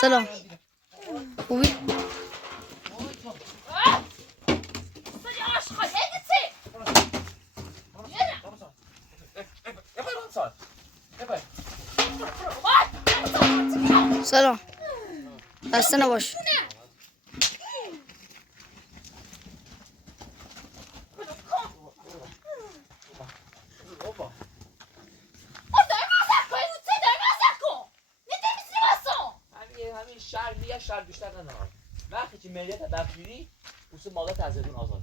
سلام خوبی؟ سلام خسته نباش. شهر بیشتر ندارم. وقتی که ملیت بخشیدی اصول مادر تازه‌دون آزاد.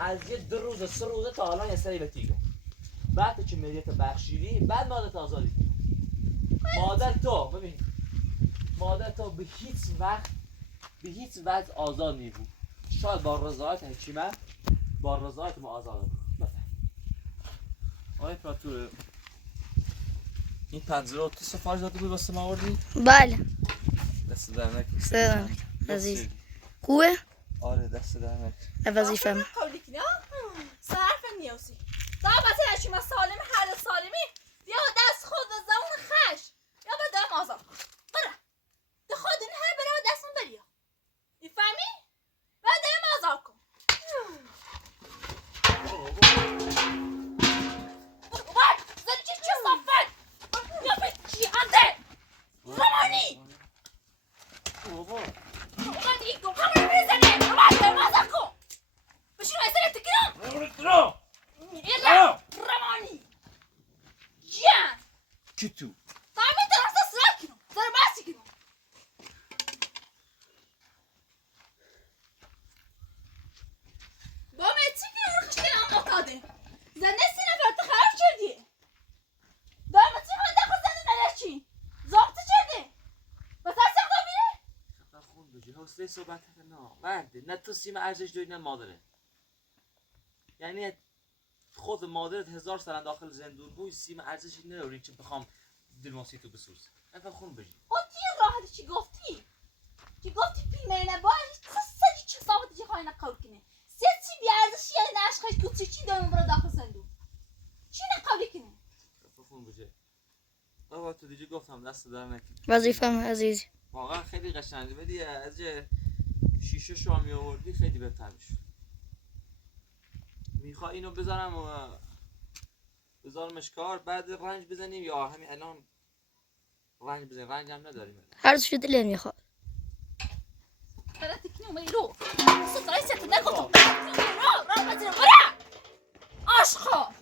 از یه 2 روز 3 روز تا الان یه سری بتیگو. وقتی که ملیت بخشیدی بعد مادر آزادی. مادر تو ببین مادر تو به هیچ وقت آزاد نیبود. شاید با رضایت حکیمه با رضایت ما آزاد بود. آقای پراتور این پنجره رو تو سفارش داده بود واسه ما آوردی؟ بله دست در نکنی. سلام عزیز خوبه؟ آره دست در نکنی. وظیفه‌م قولی کنه صرف نیوسی دا واسه اشیما سالمی هر سالمی یا دست خود و زمان خش یا به دم آزاد بره ده خود این هر برای دستون بریا میفهمی؟ و دم آزاد کن وای زنی چه صافت یا به چی انده زمانی بابا من ایگو همه بزنه وای دم آزاد کن بشین وایسه تکرم ایلا رمانی جان کتو تعمل دراسة ساكنه ترى ماسكنه بابا تيجي ورخش كده عم قاضي زنسي نفر تخرب شدي دائما تيجي من داخل زنن على شيء ضبط شدي بس هسه بيه خون بجی حوصله صحبت نه مرده نه تو سیم ارزش داری نه مادره یعنی خود مادرت 1000 سال داخل زندون بود سیم ارزشی نداری که بخوام دلماسی تو بسوز نفر خون بجی قلتي راحت چی گفتی پیمه باید سستی چه صابت چی خواهی نقل کنه سیتی بیارزشی یعنی عشقش کچی چی دارم برای داخل زندون چی نقل کنه نفر خون بجی آقا تو دیگه گفتم دست در نکنی وظیفه‌م عزیز واقعا خیلی قشنگه بدی از شیشه شو هم آوردی خیلی بهتر میشد میخوای اینو بذارم و بذارمش کار بعد رنج بزنیم یا همین الان رنج بزنیم رنج هم نداریم هر چی دلت میخواد برای تکنی میرو صد رئیست نکن را بزنم برا عشقا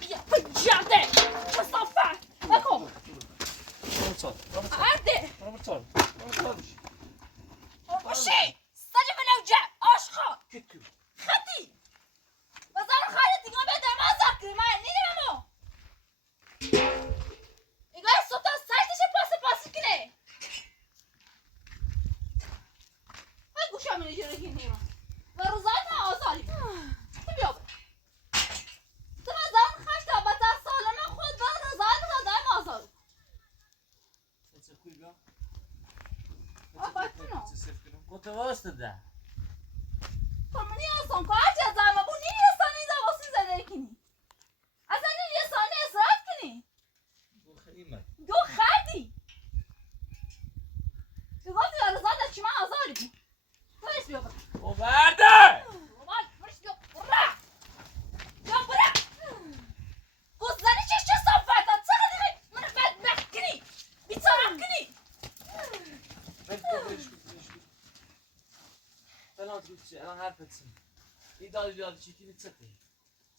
بیا بجاده مصطفى نکن عرده باشی سری بلوجه عشقا خطی بزار خیلی دیگه به دماغ زکری من نیدیممو ایگاه سوتا سایتش پاسی کنه های گوشم اینو جره گینیم و روزایت ها آزاری تو بیا بر تو بزار خش تا بزار سالم خود بر روزایت تا دایم آزار آفاکنو گوته واسطه ده تو منی آسان که هرچی از زمه بو نی یه سانی زواسی زده کنی اصلا یه سانی اصراف کنی دو خردی تو گفتی در روزایت از چی من آزاری بود تو ایش بیا برم او برده وای برش بیا برم بیا برم گزدنی چه صافت ها چقدر دیگه منو بدبخت کنی بیتارم کنی الان حرفت سیم این دادی چیکی نیت سخته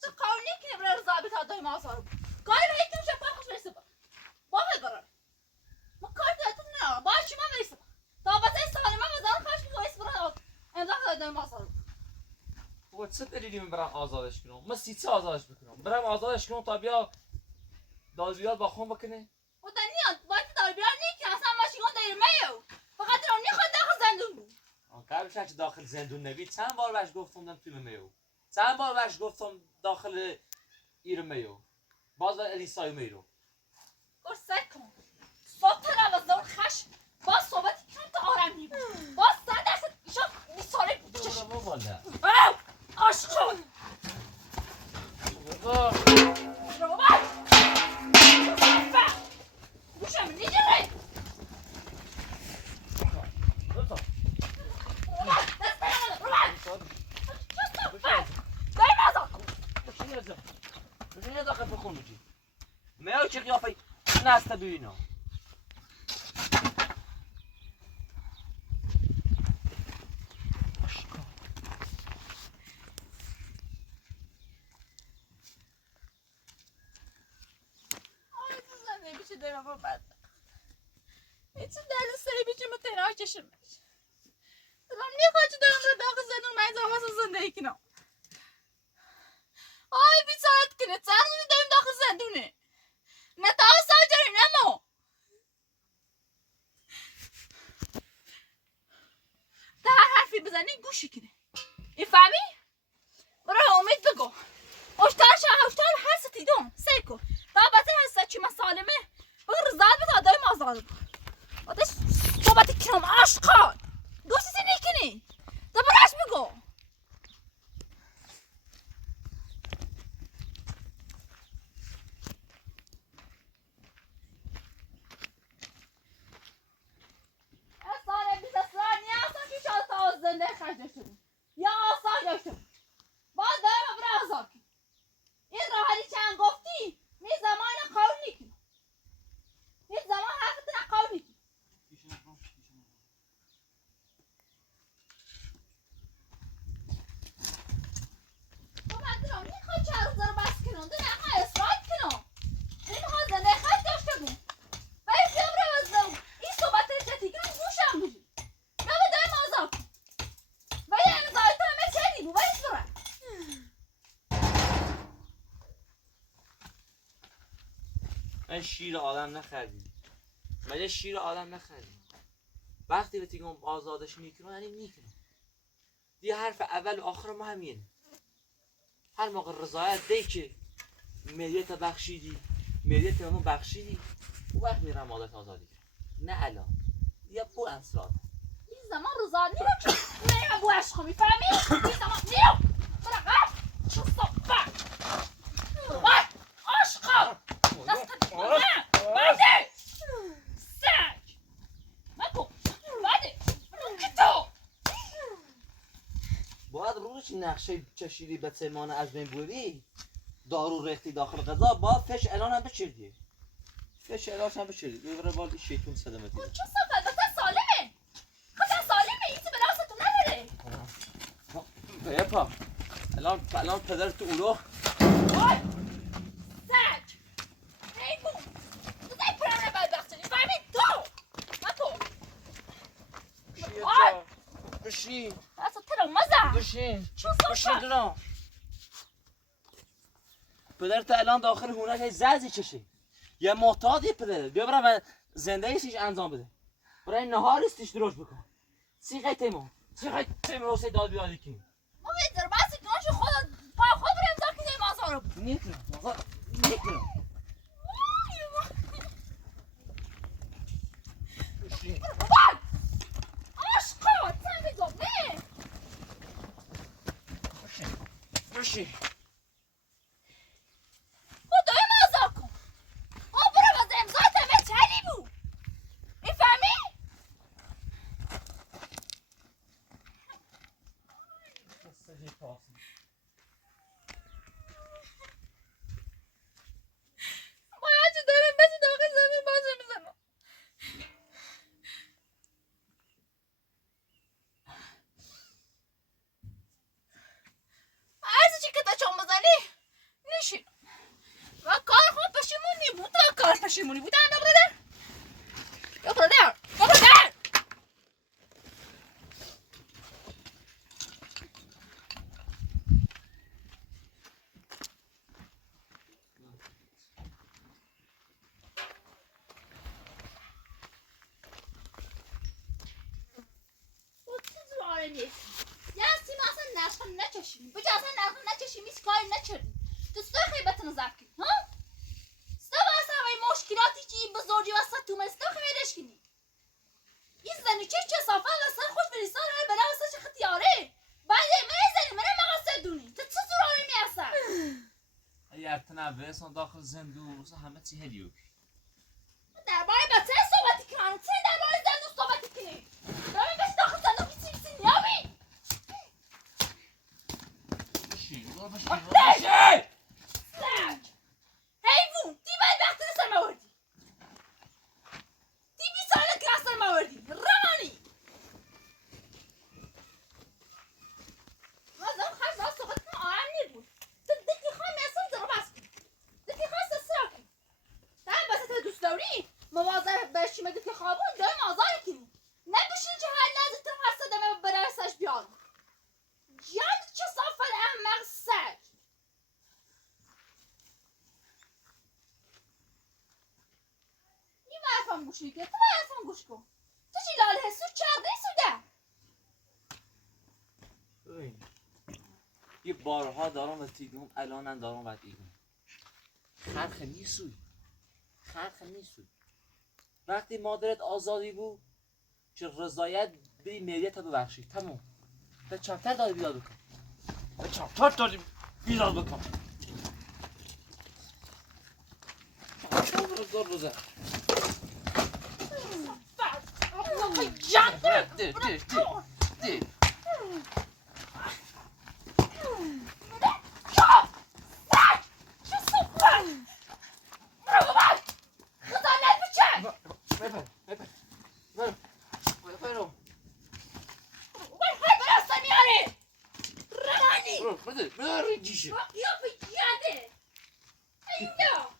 تو قولی کنی برای روزایت تا دایم آزار بود گاهی به یک نمیشه پرخش بریسه با باید برم ما کار دایتون نرم باید چی من بریسه تا بسه سالی من بزارم خواهش که بایست برای امضا تا دایم آزار بود و چه دلیلی من برم آزادش کنم من 3 آزادش بکنم برم آزادش کنم تا بیا دادیات با خون بکنه و دنیاد باید دار بیار نیکی اصلا ماشیگان دایر میو فقط رو نیخواد داخل زندون بود قبلش که داخل زندون نبید چند بار بهش گفتم توی میو چند بار بهش گفتم داخل ایر میو باز بر الیسای میرو گرسه کن صبح تا نوازدار خش باز صحبتی کنم تا آرم نیم باز 100% ایشان میساره بود چشم نست دو اینا چه دارم با بد هیچ دل سری بیچه متنها کشمش دلم میخواد چه دارم رو داخل زندون مایز آواز زندگی کنم آی بیچارت کنه چند روزی داریم داخل زندونه نه تا ساجری نمو ده هر حرفی بزنی گوشی کنه این فهمی؟ برای امید بگو هشتار هست تیدون سیکو تا بطه هست چی مسالمه بگر رزال بتا دایم آزاد آدش صحبتی کنم عشقان گوشی سی نیکنی تا براش بگو اصلا بیز اصلا نیاسا که شاد تا زنده خرجه شدیم یا آسا گشتم با دایم برای آزاد کن این راحلی چند گفتی می زمان قول نیکنم این زمان حرفتون قول نیکنم تو مدرم میخوای چه روزه رو بس کنم دو نقا اصرات کنم نمیخواد زنده خواهد داشته بون باید بیام رو بزنم این صحبت رشتی کنم گوشم بجی یا به دایم آزاد کن باید امضای تو همه چه دیبو باید برن من شیر آدم نخردیم مگه شیر آدم نخردیم وقتی به تیگم آزادش میکنم یعنی میکنم دیگه حرف اول و آخر ما همینه هر موقع رضایت دی که ملیت بخشیدی ملیت همون بخشیدی او وقت میرم مادت آزادی نه الان یا بو انصرات این زمان روزا نیرو که نیم بو عشقا میفهمی؟ این زمان نیرو برا قرب چو صفت وای عشقا دستت نه بده سگ مکو بده که تو باید روش نقشه چشیدی به سیمان از بین بودی دارو ریختی داخل غذا باید فش الان هم بچردی فش الان هم بچردی دوباره باید این شیطون صدمتی چو صفت بسه سالمه خدا سالمه این چه بلاستون نداره بیپا الان پدر تو اولو وای سگ حیوان تو زی پرمه بدبخت شدی فهمید تو مکو وای بشین بسه ترم مزه بشین چو بشین صفت دونو پدر تا الان داخل هونش های زرزی چشه یه معتادی پدره بیا برای زنده ایستیش انجام بده برای نهار ایستیش درست بکن سیخه تیمون رو سی داد بیادی کنی ما بیدر بسی کنش خود پا خود بریم تا کنیم آزار رو نیکنم بشین وای عشقا تن بگم نه بشین خدای آزار کن برو باز امضای تمه چلی بود این فهمی؟ باید چه دارم بسی داخل زمین بازه میزنم از چی که تا چون بزنی نشین و کار خود پشیمونی بود و کار پشیمونی بود هم بگو در نچشیم بجا اصلا نرخ نچشیم هیچ کاری نچردیم تو ستای خیبت نظر کنی ها؟ ستا با اصلا همه مشکلاتی که این بزرگی وسط تو مستا خیرش کنی این زنی چه صافه وسط خوش بریستان های بلا وسط چه ختیاره بعد من زنی من مقصد دونی تو چه زور آمی میرسن اگر تنبه اصلا داخل زندو همه چی هلیو درباره بچه صحبتی کنم چه درباره زندو صحبتی کنی دارم بسی داخل زندو بیچی نیامی بشین سگ حیوون دی باید وقتی رو سر موردی که خوابون دایم آزار کنی نبشین که هر لحظه تر هر صدمه برسش بیارم جان چه صافر احمق سر این حرفم گوش نکرد تو حرفم گوش کن تو چی لاله حسو چرده سوده ببین یه بارها دارم و تیگم الانم دارم و تیگم خرخ نیسوی خرخ نیسوی وقتی مادرت آزادی بود که رضایت بری میریت ببخشی تمام به چپتر داری بیداد بکن به چپتر داری بیداد بکن روزه جان ده چه صفر برو بابا خزانت بچه برو براستا میاره روانی برو جیشه یا به جاده اینجا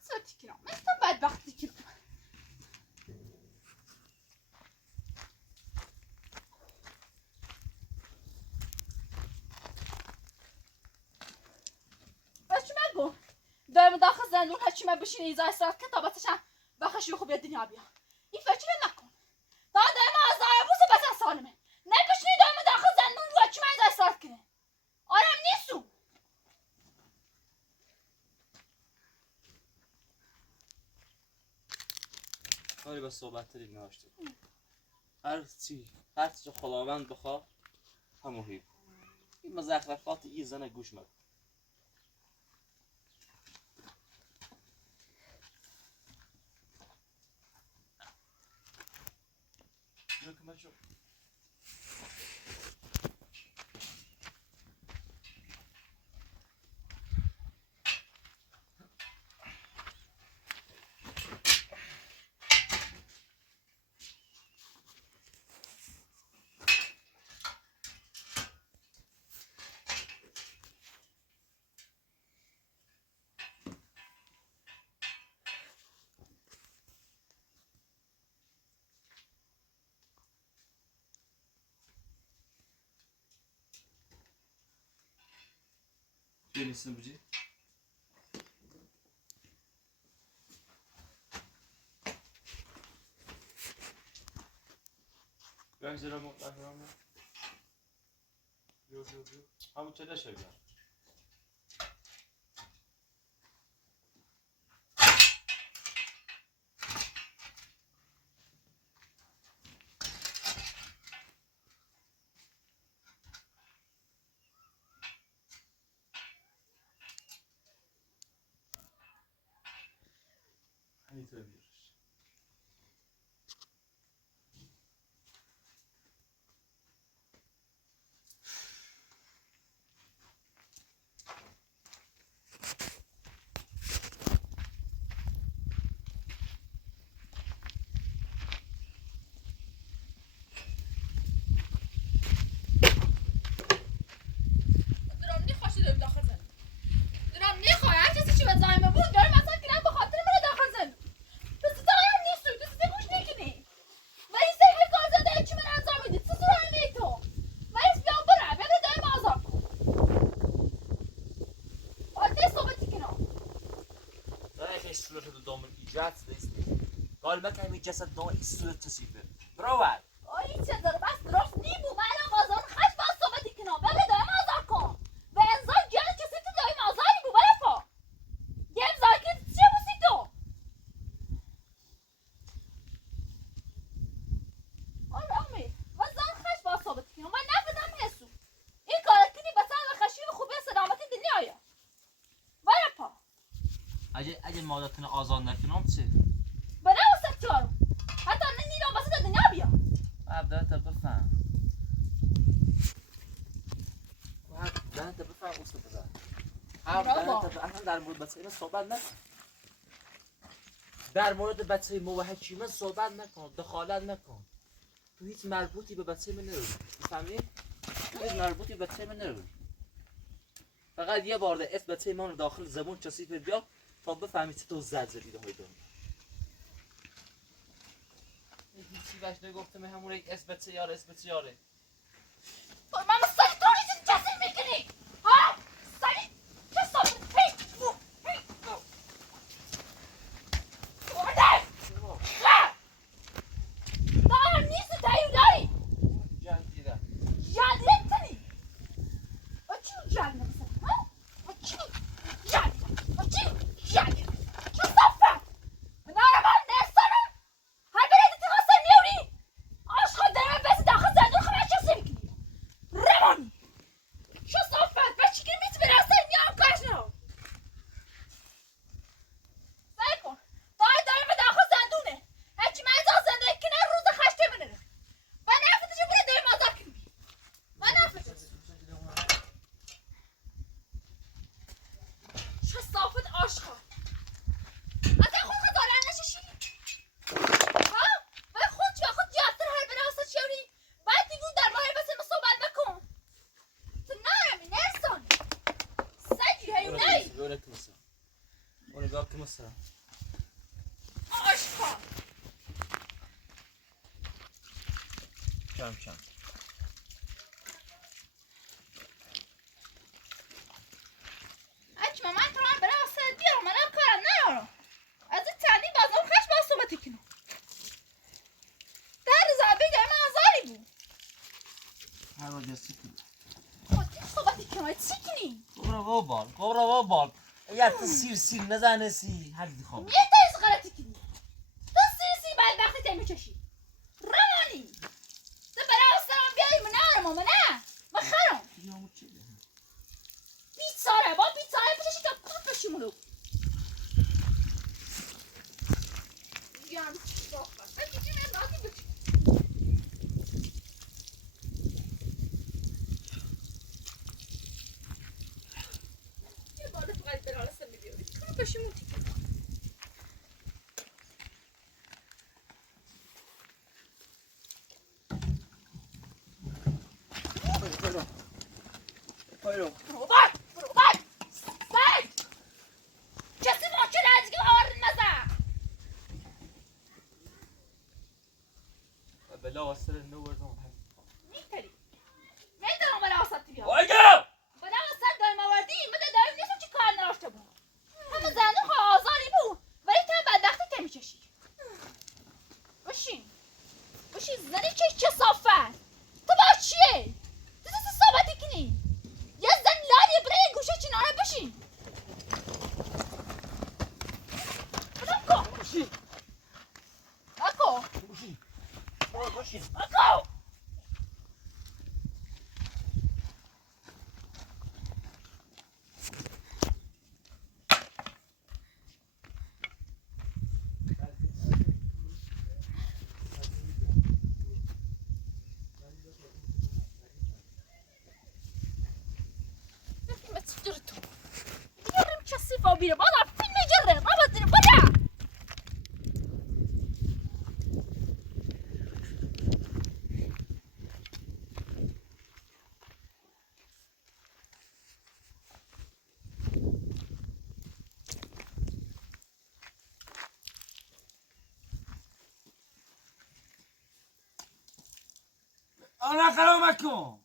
ساتی کنم مثل بدبختی کنم بچه من گو دایم داخل زندون هرچی من بشین ایزا اصرات کن تا باتشم بخشی خوب یه دنیا بیا این فکر نکن تا دایم آزاره بوسه بسن سالمه نبشنی دایم داخل زندون رو هرچی من ایزا اصرات کنه آرام نیستو کاری به صحبت تری ناشته هر چی خداوند بخواه هموهی این مزخرفات این زن گوش مد Yenisini buci. Ben zira mutlaka ama. Yok. Ama çede şey var. Hani tabii. قال جسد دو صورت تصيبه برافو آی چه داره بس درست نیمو من آزار خش باز صحبتی کنم بله دایم آزار کن و انزار جل کسی تو دایم آزاری بو بله پا گم زاکت چه موسی تو آی رامی و زن خش باز صحبتی کنم و نفدم حسو این کارت کنی بسن و خشی و خوبی سلامتی دنیایا بله پا اگه مادرتون آزاد نکنم چه؟ بله و سکتارو حتی نیرم بسه دنیا بیا دارت بفهم دارت بفهم اوست بزن اصلا در مورد بچه اینا صحبت نکن در مورد بچه ما و حکیمه صحبت نکن دخالت نکن تو هیچ مربوطی به بچه من نروی میفهمی؟ تو هیچ مربوطی به بچه من نروی فقط یه بار ده اسم بچه ایمان رو داخل زبون چسیفت بیا تا بفهمی چه تو زد زدیده های دنیا. هیچی بهش نگفتم همون یک اسم بچه یاره من مستقی تو ریزی کسی میکنی ها؟ سری چه صافت برده دارم نیست دیولایی جان دیده جدید تنی چی جدید مثلا ها؟ چی جدید چه صافت مناره من نستانم هر برای دیگه خواستن میوری آشخال دارم بسی داخل زندون خواهد چه میکنی رمانی چه صافت بچی که میت برستن میام کارش نرو سعی کن دارم به داخل زندونه هرچی من ازا زندگی کنه روز خشته منه و نفتش بره داریم آزار کنی و نفتش چه صافت آشخال اصلا خود دارن نششی ها؟ و خود جفتر هر براست شوری باید دیگون در ماه بس ما صحبت بکن تو نرمی نرسانی سجی هیولایی اون نگاه که مثلا آشقا کم اچما من تو هم برای آسد بیارم من هم کارم ندارم از این تنی بازم خش باز صحبتی کنم در زبه دارم آزاری بود هر رو جسی کنی خودی صحبتی کنم چی کنی؟ گورا بال اگر تو سیر نزنه سی هر دی خواب یه تایز غلطی کنی تو سی بدبختی تیمی چشی رمانی تو برای آسدم بیایی من نه من خرم بیچاره با بیچاره بششی تا کود بشیمونو یعنی صافت من دیگه من ناتی بچی یه باده فقط برای آسدم بیاری کود بشیمون تیکه روبای سگ کسی ممکن از که آرن مزه بلا واسه نو وردم میتری میتونم برای آسد بیام وایگا برای آسد دارم آوردی مده دارم نیستم چی کار نراشته بود همه زنده خواه آزاری بود ولی تو بدبختی تمیششی باشین زنی چه صافت تو با چیه تو صحبتی کنی یه زن لاری برای گوشه چیناره بشین اکو ما تجرتو يرم كسيفة وبينا بضع فين نجرب ما بدنا برا انا كلامكم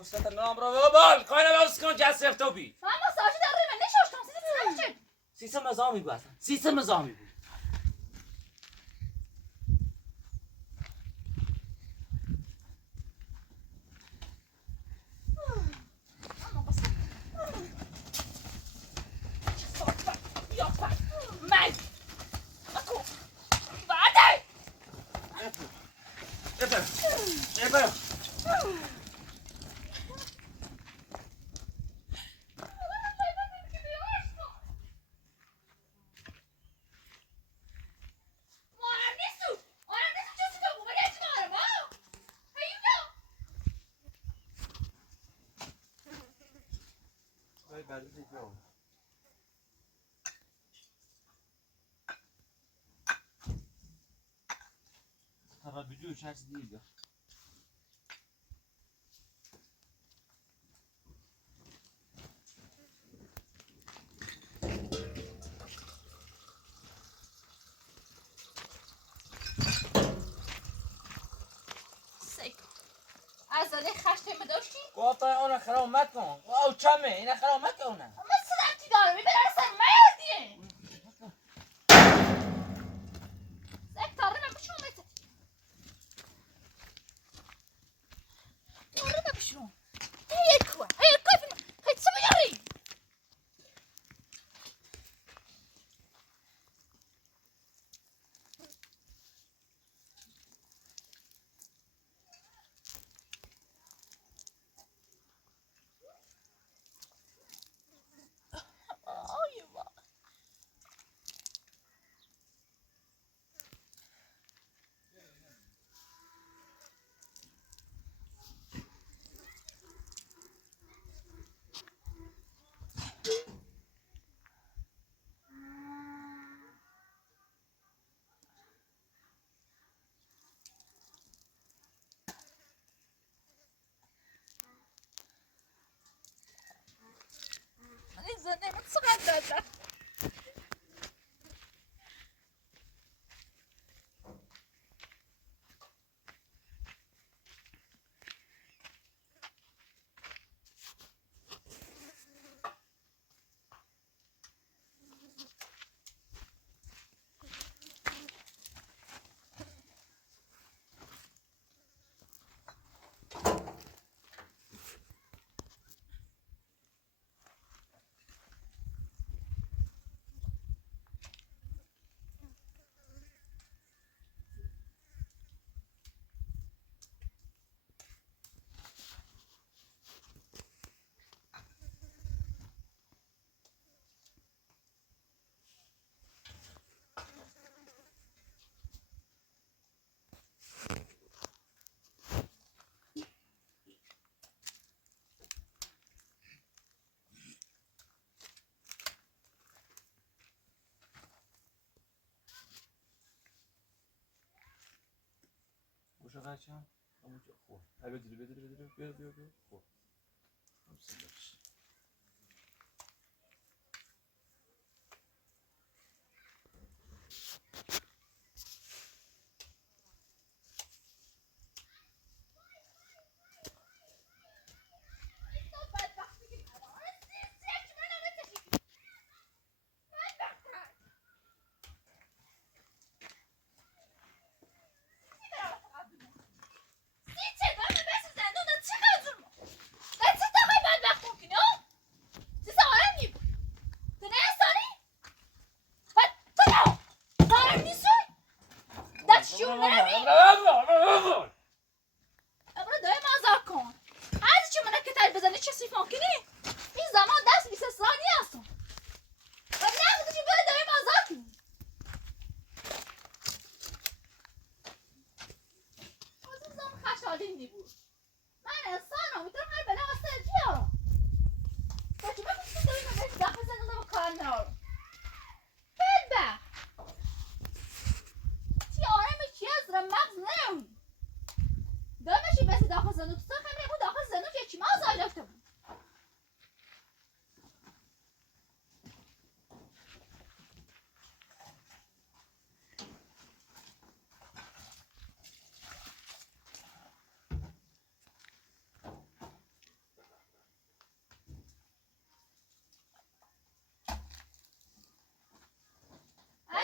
فرصت نام را ببال خانه باز کن جسف تو بی من مساجد در روی من نشاشتم سیزی چه سیسم ازامی بود اصلا سیسم ازامی بود Tava biliyor içerisi değil ya. از این خشم داشتی؟ گفت اون خراب مکن. او چمه این خراب مکن. اما صدقی داره میبره سر مردیه سکتاره نمیشون میتونی داره نمیشون هیکوه خیلی چه بیاری زنده من چقدر دادم Boşa kaçacağım. Ama çok خوب. Evet bediri. خوب.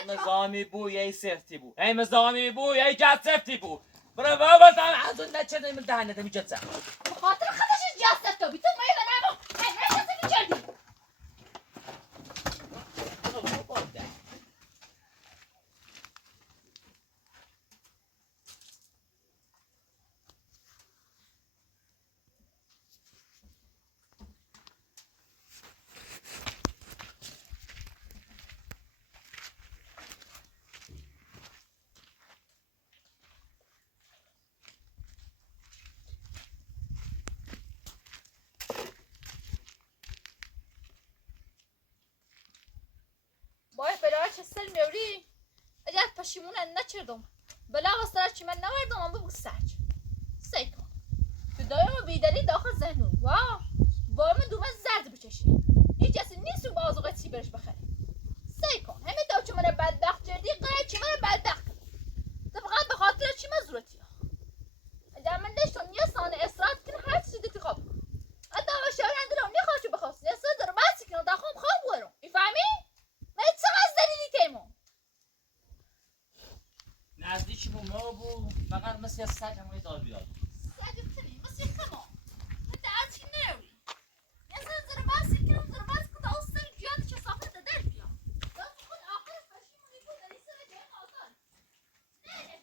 مزامی بو یه سفتی بو ای مزامی بو یه جد سفتی بو برای بابا دام از اون نچه دیمون دهنه دمی جد سفت بخاطر خودش جست تو بی تو مایی بنامو ای کسی میچردی باید برای چه سل میوری اگر پشیمونه نچردم بلا وستر چی من نوردم اما بگو سرچ سیکن تو دایم بیدلی داخل ذهنون با من دومه زرد بچشی هیچ کسی نیست رو بازوقت سی برش بخره سیکن همه دو چه من بدبخت جردی قرار چی من بدبخت کرد طبقا به خاطر چی من زورتی ها اگر من داشتون یه سانه اصرات کن هر چیزی دیتی خواب حتی به شورنده رو نیخواشو بخواست یه سر در بسی کنم دا خواب برم میفهمی؟ من چقدر دلیلی تیمون نزدیکی بو ما بو فقط مثل یه سگ همونی دار بیاد سعی کنی مثل خما من دعوتی نروی یه سر در بسی کنم در بسی که تا سر بیاد چه صافت در بیاد دست خود آخرش پشیمونی بود دلی سر جای آزاد نه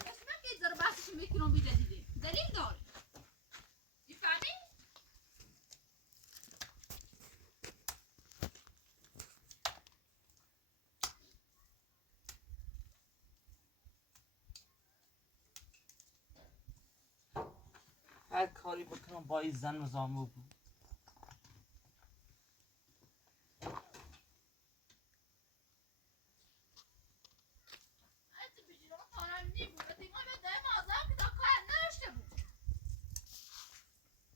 بس من که در بسیش میکنم بیده دیدی دلیل داری میفهمی؟ هر کاری بکنم با این زن مزامو بو حتی بجیرم کارم نیبود و دیگه به دایم آزارم که دا کار نداشته بود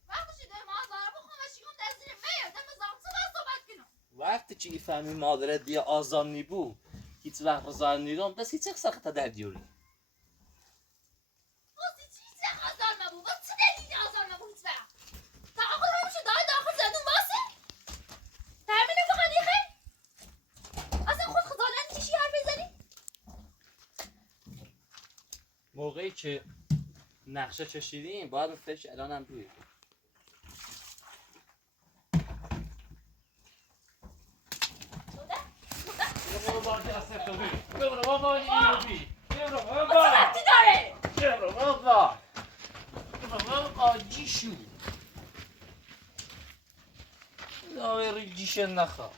وقتی دایم آزارم بخون و شیون در زیر میر دم زارم چه باید صحبت کنم وقتی چی فهمی مادرت بیا آزار نیبو هیچ وقت آزار نیرم دست هیچ سخت در دیوری بازی چیزی آزار نبود و چه دلیلی آزار نبود هیچ وقت تا آخر همشو داخل زدون واسه ترمینه بخوانی خیلی اصلا خود خدالن چیشی حرف بزنی موقعی که نقشه چشیدیم باید مفتش الان هم روی چه وقتی داره جیشو داوری جیشه نخواه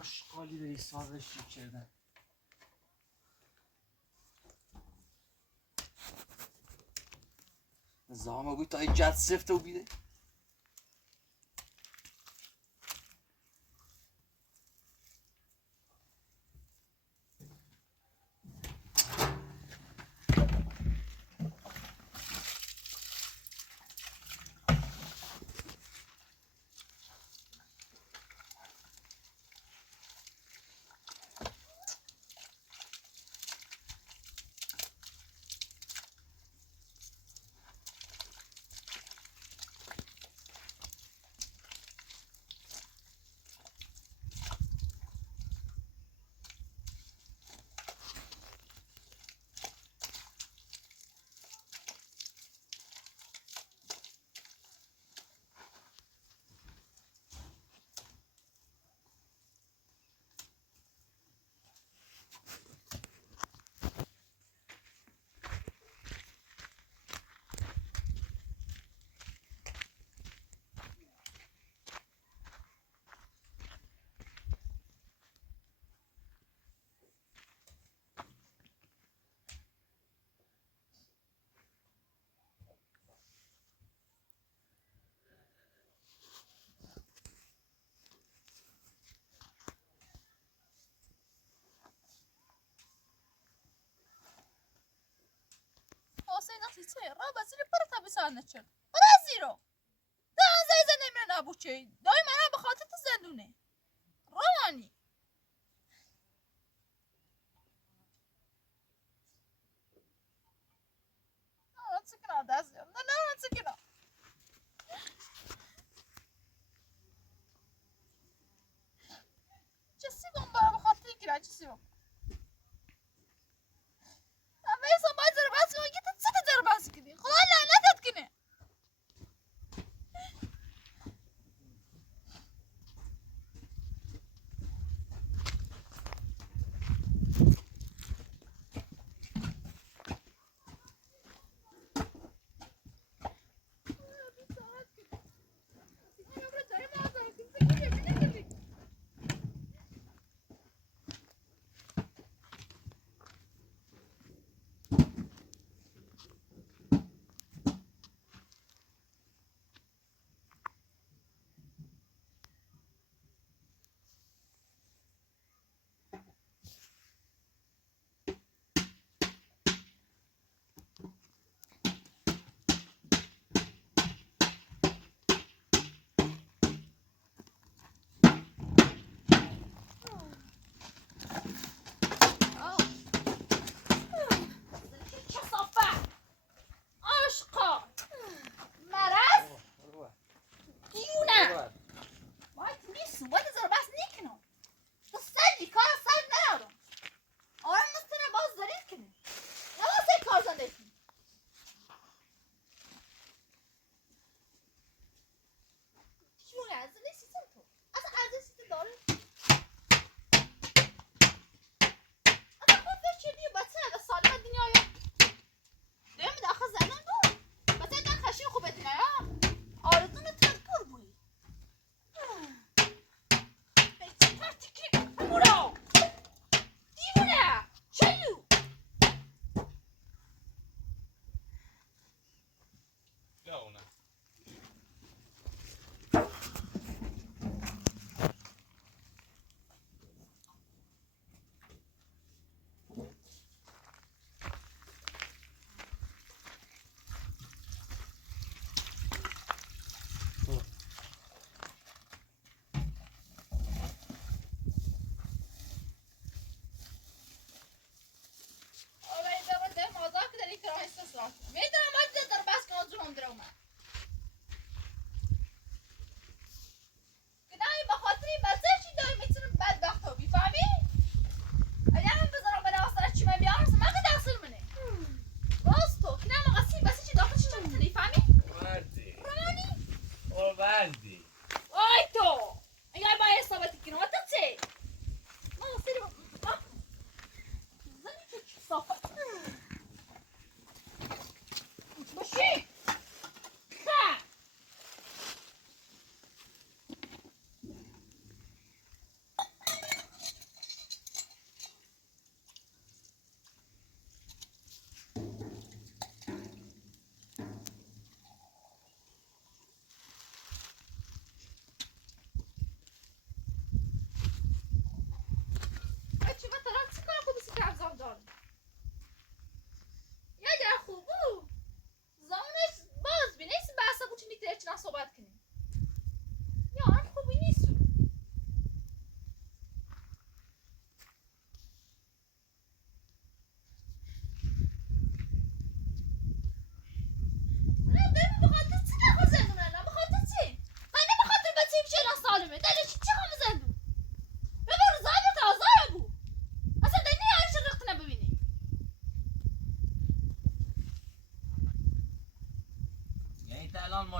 آشقالی به ایسان شیک کردن زامه گوی تا ای جد سفته و بیده تیسه را بزیری پر تابستان چل برازیرو دان زای نمیره نبوچه دای من به خاطر تو زندونه روانی نه سکنا دست نه سکنا چه سیگم برای بخاطر گیره چه سیگم Adesso mai zarbați că uite ce te zarbați că din. Hala la dat kine.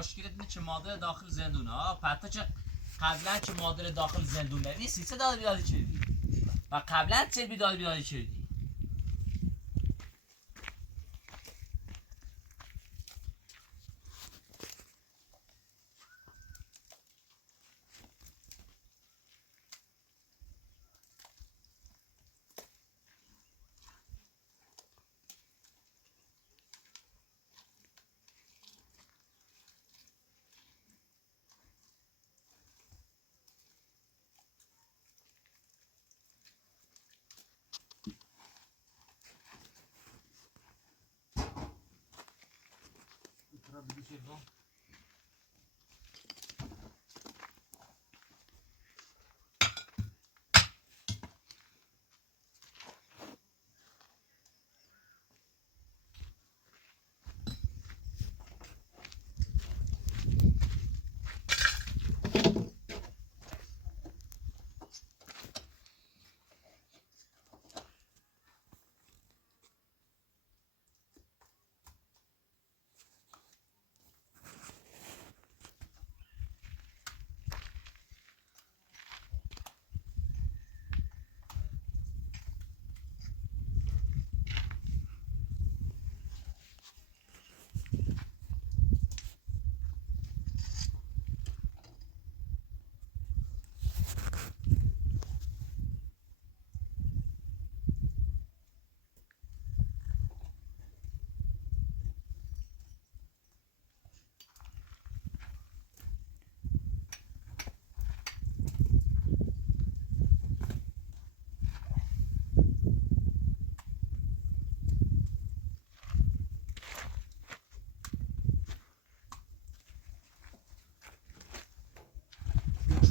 مشکلت اینه چه مادر داخل زندونه ها پتا چه قبلا چه مادر داخل زندونه نیستی چه داد بیدادی چردی و قبلا چه بیدادی چردی شو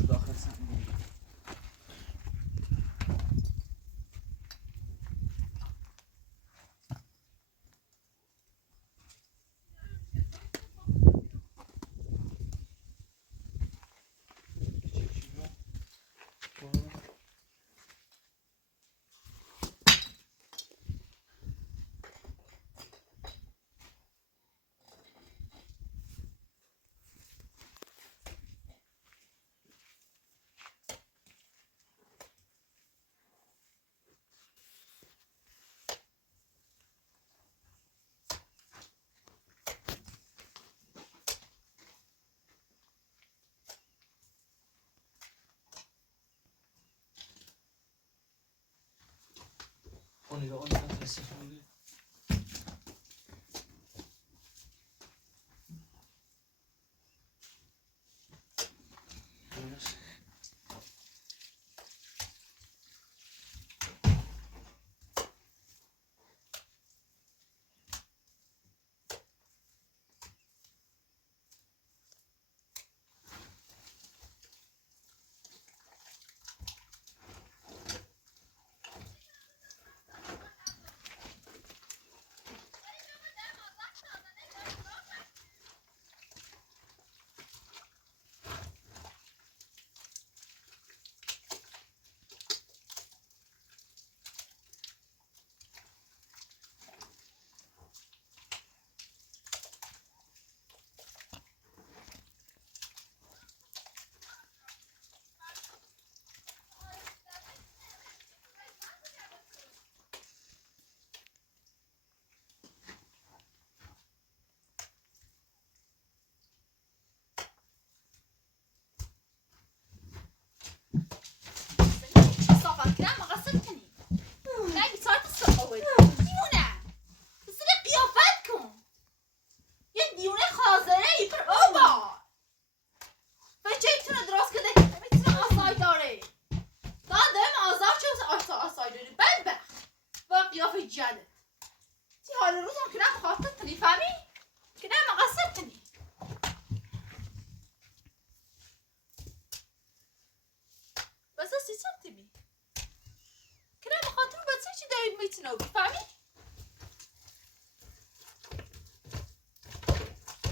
داخل صندوق اونی رو استفاده صافت کردم مقصد کنی خیلی ساعت صفا بود دیونه بسید قیافت کن یه دیونه خازره ای پر بابا بچه ایتونه درست کده میتونه آسای داره دادم آزار چه آسای داری بدبخت با قیافه جدت تی حال روز هم که نم خواستت کنی فهمی؟ که نم مقصد کنی بس 30 سانتی که نم خاطر بچه چی داری میتونه فهمی؟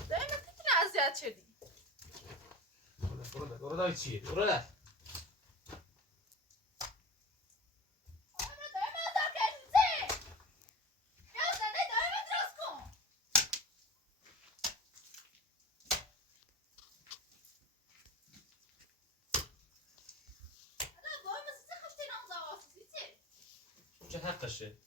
دائما میتونه اذیت شدی برو چیه؟ برو ده چه حقشه؟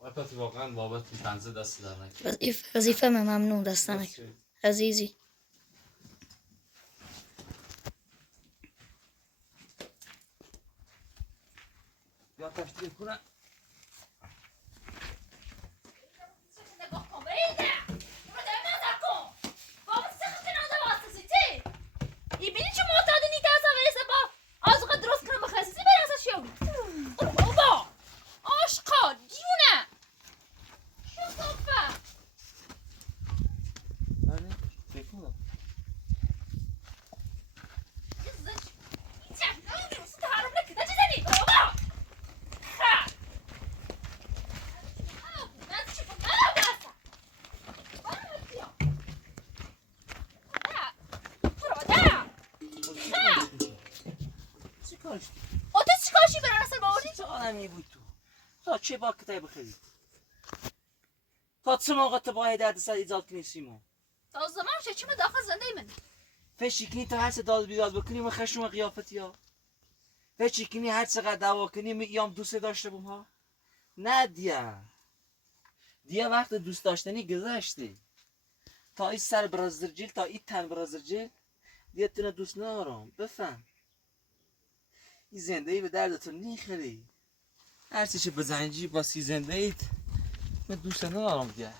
البته واقعا بابت تنزه دست در نکنه وظیفه ممنون دست نکن عزیزی یا تشتیل کنه نگاه کن بریده برو داره نظر کن بابا سخت نظر داشتی؟ او تو چی کاشی برای اصل باوری؟ چه آدمی بود تو؟ تا چه با کتای بخری؟ تا چه موقع تو باید درد سر ایجاد کنی سیمون؟ تا زمان شه چی داخل زنده من؟ فشی کنی تا هر چه داد بیداد بکنی و خشم قیافتی ها؟ فشی کنی هر چقدر دعوا کنی میگم دوست داشته بوم ها؟ نه دیگه وقت دوست داشتنی گذشتی. تا این سر برازرجیل تا این تن برازرجیل دیگه تونه دوست ندارم. بفهم این زندگی به دردتون نیخری. هر چیشه بزنجی با سی زنده ایت من دوست ندارم دیگه.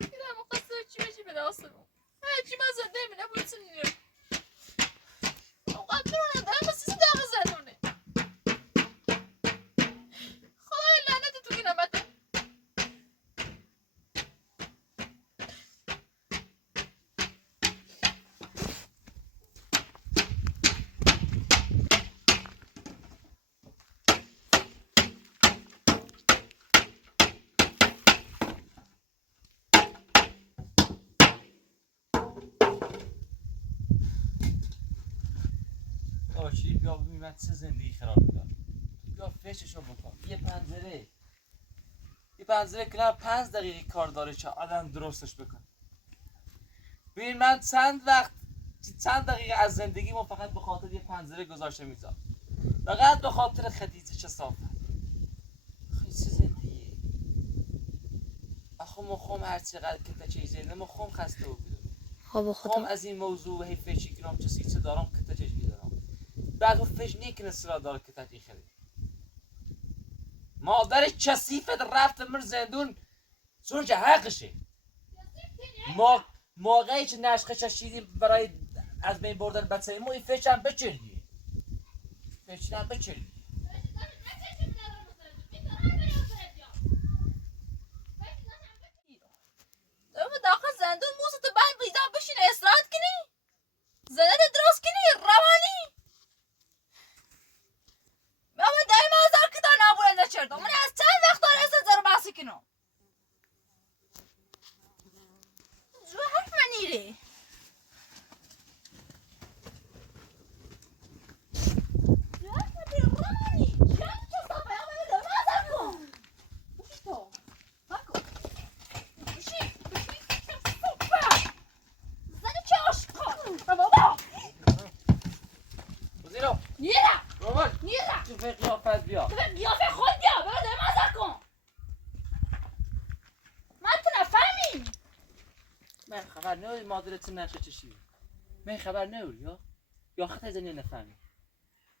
میرم مخصوص چی بشی به داستانم هرچی من زنده منه بودتون نیرم اوقات برونم دارم با سیسی دقیقه زنونه خدای لعنت تو که نمته آشی بیا ببین من چه زندگی خراب میدم. بیا فششو بکن. یه پنجره کنار 5 دقیقه کار داره چه آدم درستش بکن. ببین من چند دقیقه از زندگیمو فقط به خاطر یه پنجره گذاشته میذارم. فقط به خاطر خدیجه چه صافه. خیلی چه زندگی. آخه مخم هر چقدر که تا چه زنده مخم خسته و بیدم. خب خم خدا از این موضوع هی فشی کنم چه سیچه دارم که تا چه دارم. بعد فش نیکنه سرا داره که تا چه خرید. مادر کثیفت رفت مر زندون سونچه حقشه. موقعی که نشخه شیدی برای از بین بردن بچه ما این فش هم بچردی. فش هم بچردی. دارم داخل زندون موزتو بند بیدار بشین استراحت کنی زنده درست کنی روانی من دایم آزار که دار نبورنده چردم من از چند وقت داره از زر بحثی کنم جو حرف من نیره جو حرف من نیره روانی چند چه صفحه هم من دارم آزار کن بشی تو بکن بشی صفحه زنی که عاشقا بابا بزیرو نیره رومان نیره تو فقی آفت بیا تو به قیافه خود بیا بابا دارم آزار کن من تو نفهمی من خبر نوری مادرت نشه چشی من خبر نوری یا خط از این نفهمی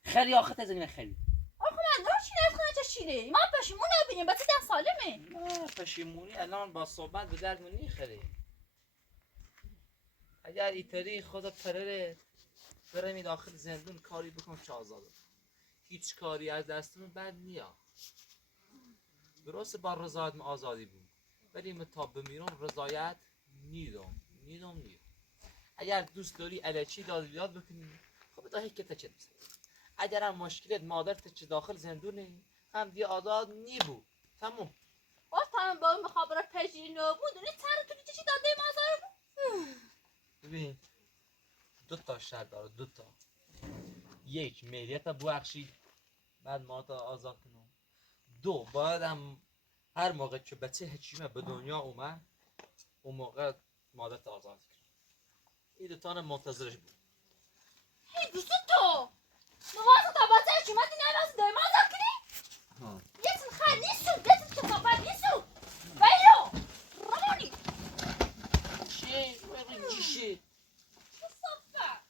خری یا خط از این خری آخه من دارم چی نفخنه چه شیره من پشیمون نبینیم بچه 10 سالمه نه پشیمونی الان با صحبت به درد منی خری اگر ایتری خدا پرره برمی داخل زندون کاری بکن چه آزاده هیچ کاری از دستون بد نیا درست با رضایت آزادی بود ولی متا بمیرم رضایت نیدم اگر دوست داری الچی داد بیاد بکنی خب تا هیچ کتا چه بسید اگر هم مشکلت مادرت چه داخل زندونه هم دی آزاد نیبو تموم باز تمام با این مخابرات پژیری نبود اونی سر تو چی داده مازار بود ببین 2 تا شرط داره 2 تا یک ملیت ببخشید بعد ما تا آزاد کنم 2 باید هم هر موقع که بچه هچیمه به دنیا اومد اون موقع مادرت آزاد کنم این 2 تا منتظرش بود هی دوست تو موازه تا بازه حکومتی نمیست دای مازار کنی یه تن خیلی نیستو یه تن کتابت نیستو بیرو روانی چه؟ ریجیشه چه صفه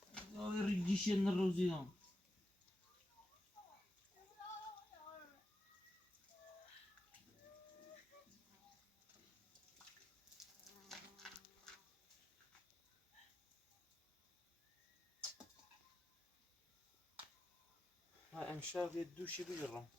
ریجیشه نروزیدم امشب یه دوشی بگیرم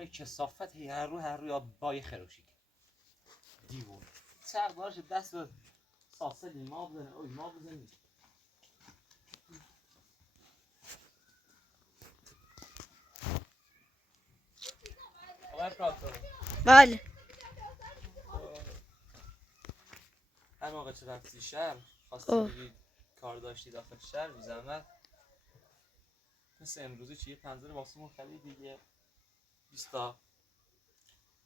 اون کثافت هر رو یا بای خروشی دیوون چرا باش دست به ساسه ما بزنه اوی ما بزنی آقای پراتور بله. هر موقع چه رفتی شهر خواستی بگید کار داشتی داخل شهر بی زحمت مثل امروزی چیه پنزر واسمون خرید دیگه 20 تا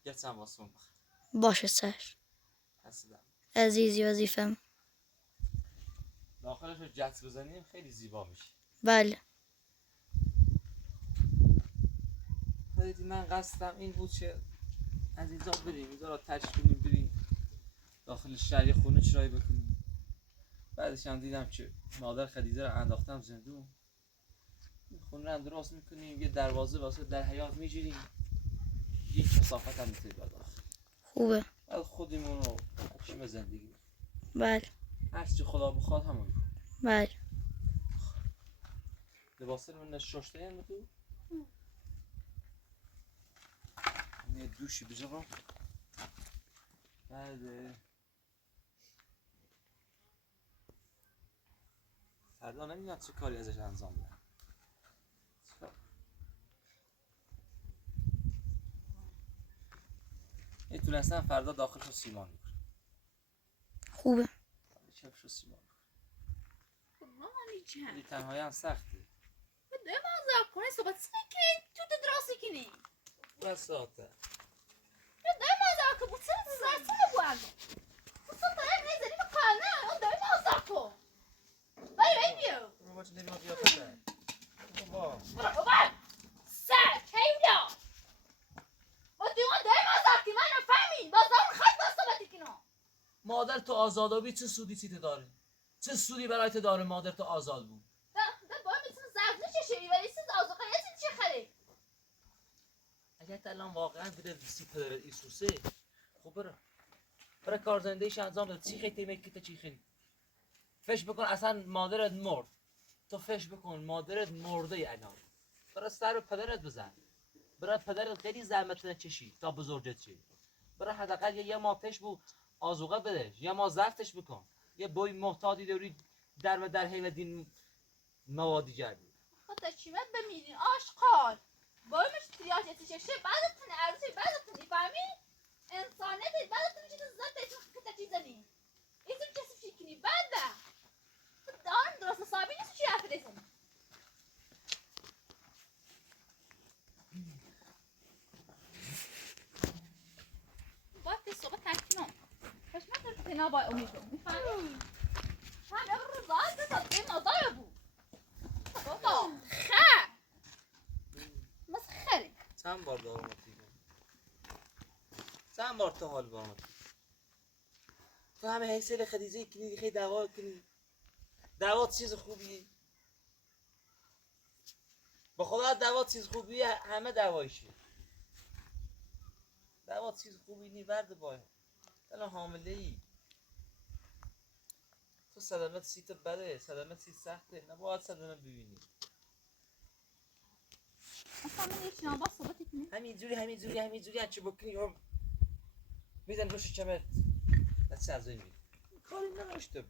گرچم واسمون بخیر باشه سر هستم عزیزی وظیفم. داخلش رو جت بزنیم خیلی زیبا میشه. بله. خیلی من قصدم این بود که از اینجا بریم اینجا را ترش کنیم بریم داخل شهر یه خونه چرایی بکنیم. بعدش هم دیدم که مادر خدیجه رو انداختم زندون خونه رو درست میکنیم یه دروازه واسه در حیاط میگیریم یه کثافت هم میتونیم داخل خوبه. بعد خودمون رو حکیم زندگی بله. هرچی خدا بخواد همون بله. لباسه رو نششته هم تو یه دوشی بجرم بعد فردا نمیدونم چه کاری ازش انجام بدم. میتونستم فردا داخلش رو سیمان بکنم. خوبه. چپش رو سیمان بکنم. مامانی جان ولی تنهایی هم سخته. بده مازا کنه صحبت سکن تو تدراسي کنی بساطه. بده مازا که بوسه ساعت نبوده بوسه طرف نزدی مقالنا بده مازا کو باي بيو رو باید نمیاد بیا پسر. بابا. بابا ساعت هيدا بده مازا که من نفهمی بازار خط صحبت کنه مادر تو آزادابی چه سودی چیت داره؟ چه سودی برایت داره مادر تو آزاد بود؟ ده باید میتونه زرد نشه ولی سیز آزوقیتی چه خری اگر الان واقعا بده سی پدر ایسوسه خب برای کار زندگیش انجام بده چی خیلی میکی چی خیلی فش بکن اصلا مادرت مرد تو فش بکن مادرت مرده الان برای سر پدرت بزن برای پدرت خیلی زحمت نکشی تا بزرگت شی برای حداقل یه ماه پیش بو آزوقه بدهش یه ماه زفتش بکن یه بوی محتاطی دوری در حین دین موادی جدید خود چیمت بمیرین آشقال باید مش تریاجتی چشه بعدتون ارزشی بعدتون میفهمی انسانیت بعدتون میشه زد بهتون که تجیزنی ایزم کسی فکری بعده دارم درست حسابی نیست چی حرف دیزنی باید که صحبت تحکیمم پشمت در تنا باید امیدو میفهمی هم اگر روزات بساد این نظاره بود بابا خیر مسخره چند بار دارماتی چند بار تو حال بارماتی تو همه حیثیل خدیجه کنی خیلی دعوا کنی دعوا چیز خوبیه با خدا دعوا چیز خوبیه همه دعوایشه دعوا چیز خوبی نی برد باید الان حامله ای تو صدمت سیت بده صدمت سیت سخته نباید صدمت ببینی اصلا من یک نامبا صحبتی کنی همینجوری هرچی بکنی هم میزن روش چمت دست از این کاری نداشته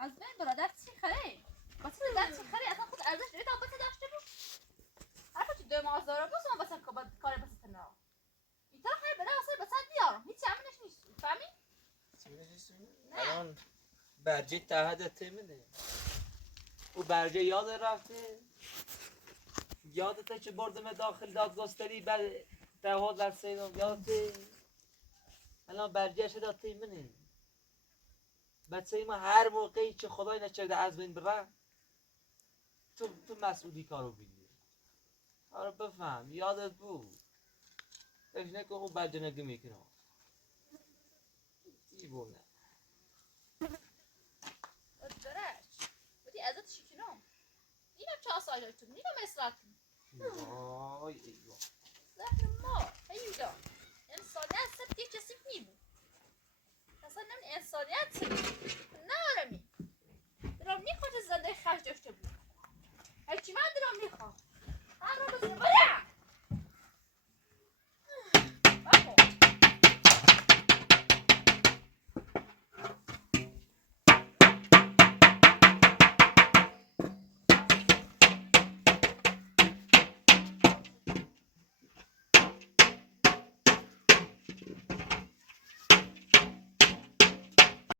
از بین برادر چی خره با چی برادر چی خره اصلا خود ارزش داری تا بسه داشته بود حرفا چی 2000 بس من بسه کار بسه تنها ایتا خیر بره واسه بسه بیارم هیچی همینش نیست فهمی؟ الان برجه تحت تیمونه او برجه یاد رفته یادته که بردم داخل دادگستری بعد دهات در سیدم یادته الان برجه شده تیمونه بچه ما هر موقعی که خدای نچرده از بین بره تو مسئولی کارو بگیر آره بفهم یادت بود فکر نکن اون برجه نگه میکنه دیوونه درش بودی ازت شکنم اینم چه آسایش تو اینم اصلاح کن وای ایوه زهر ما هیودا